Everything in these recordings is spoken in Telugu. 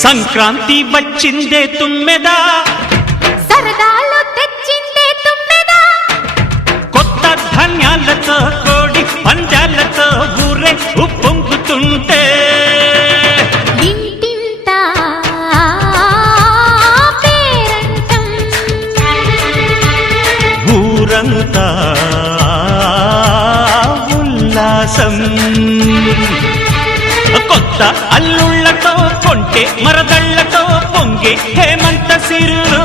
సంక్రాంతి వచ్చిందే తుమ్మెదా, సరదాలు తెచ్చిందే తుమ్మెదా, కొత్త ధాన్యాలతో కోడి పంజాలతో ఊరే ఉప్పొంగుతుంటే ఇంటింటా పేరంటం, ఊరంతా ఉల్లాసం. కొత్త అల్లుళ్లతో కొంటే మరదళ్లతో పొంగే హేమంత సిరులు.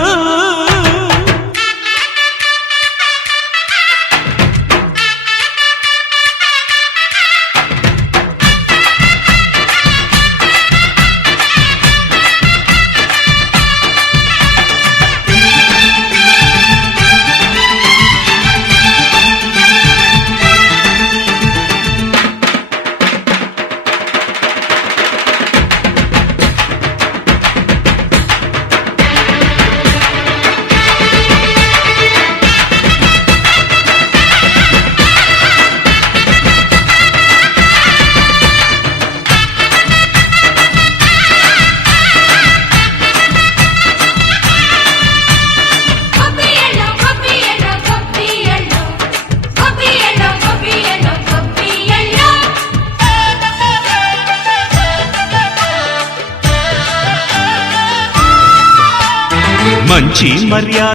మంచి మర్యాద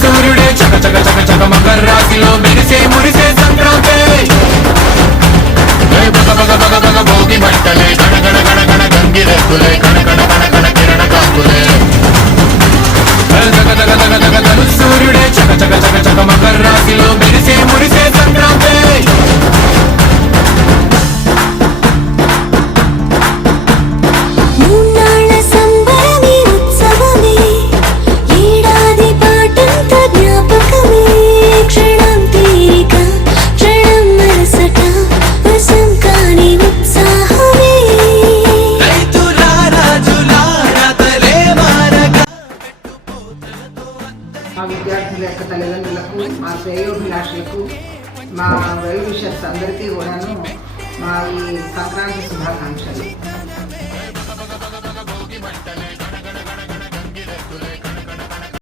సూర్యుడే చక చక చక చక మకర రాశిలో మెరిసే మురిసే సంక్రాంతి. బగ బగ బగ బగ భోగి మంటలే గణ గణ గణ గణ గంగిరెద్దులే కణ కణ కణ కణ కిరణ కాకులే. దగ దగ దగ దగ దగ సూర్యుడే చక చక చక చక మకర రాశిలో మెరిసే మురిసే సంక్రాంతి. మా విద్యార్థుల యొక్క తల్లిదండ్రులకు, మా శ్రేయోభిలాషులకు, మా వెల్ విషర్స్ అందరికీ కూడాను మా ఈ సంక్రాంతి శుభాకాంక్షలు.